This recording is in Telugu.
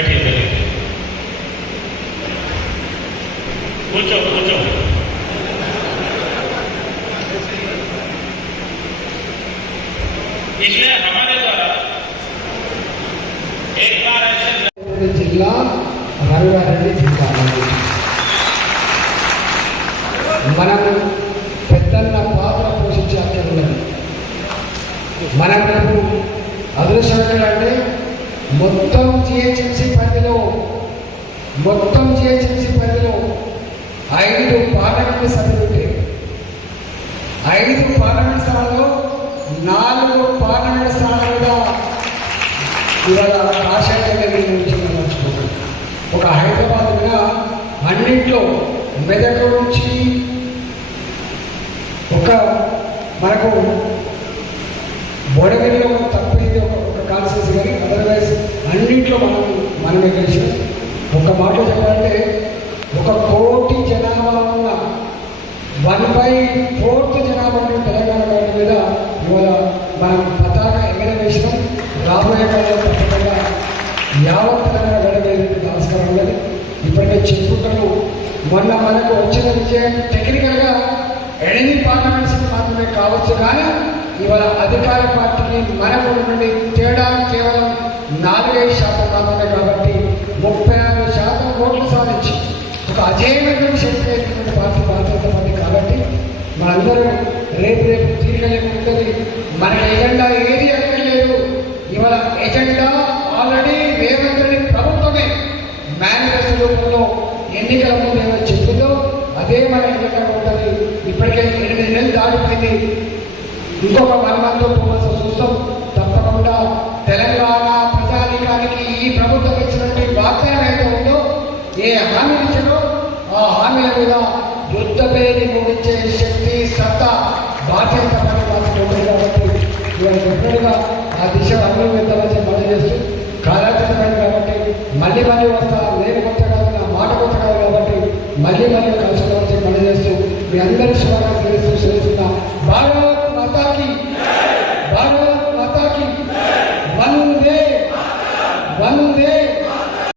बैठिए पूछो पूछो। इसलिए हमारे द्वारा एक बार ऐसे जिला రంగారెడ్డి జిల్లా మనం పెద్దన్న పాత్ర పోషించే అక్కడ ఉన్నది. మనం రేపు అదృష్టం అంటే మొత్తం జిహెచ్ఎంసీ పరిధిలో 5 పార్లమెంట్ సభ్యులు ఉంటే 5 పార్లమెంట్ స్థానాల్లో 4 పార్లమెంట్ స్థానాల మీద ఇవాళ రాజశేఖర్ గురించి మర్చిపోతాం. ఒక హైదరాబాద్ మీద అన్నింటిలో మెదక్ నుంచి ఒక మనకు బోడగిరిలో తప్పైంది ఒక కాన్సెన్స్ కానీ అదర్వైజ్ అన్నింటిలో మనమే కలిసి ఒక మాట చెప్పాలంటే 1 కోటి జనాభా ఉన్న 1/4 జనాభా ఉన్న తెలంగాణ గవర్నమెంట్ మీద ఇవాళ మనం పతాక ఎగరవేసినాం. రాబోయే కాలంలో తప్పకుండా యావత్ తెలంగాణ గవర్నమెంట్ ఆస్కారం ఉన్నది. ఇప్పటికే చెప్పుకుంటూ మొన్న మనకు వచ్చిన విజయం టెక్నికల్గా 8 పార్లమెంట్స్ మాత్రమే కావచ్చు, కానీ ఇవాళ అధికార పార్టీకి మనకు నుండి తేడా కేవలం 4-5% మాత్రమే. కాబట్టి 36% ఓట్లు సాధించి ఒక అజేయమైన శక్తి అయినటువంటి పార్టీ భారతీయ జనతా పార్టీ. కాబట్టి మనందరూ రేపు తీరిక లేకుంటుంది. మన ఎజెండా ఏది అక్కర్లేదు. ఇవాళ ఎజెండా ఆల్రెడీ రేవంత్ రెడ్డి ప్రభుత్వమే మేనిఫెస్టో రూపంలో ఎన్నికల ముందు ఏమైనా చెప్పిందో అదే మన ఎజెండా ఉంటుంది. ఇప్పటికే 8 నెలలు దాటిపోయింది. ఇంకొక 1 మంత్ 2 మంత్స్ చూస్తాం. తప్పకుండా తెలంగాణ ప్రజానీకానికి ఈ ప్రభుత్వం ఇచ్చినటువంటి వాగ్దానం అయితే ఉందో, ఏ హామీలు ఇచ్చారో ఆ హామీల మీద యుద్ధ పేరు ముగించే శక్తి సత్తా భారతీయ జనతా పార్టీ ఉంటుంది. కాబట్టి ఇవాళ డెఫినెట్గా ఆ దిశ అమలు పెద్దమని మనం చేస్తూ కాలాతీతమైంది. కాబట్టి మళ్ళీ వస్తా, నేను కొత్త కాదు, నా మాట కొత్త కాదు. కాబట్టి మళ్ళీ కలుసుకోవాల్సి మనం చేస్తూ మీ అందరూ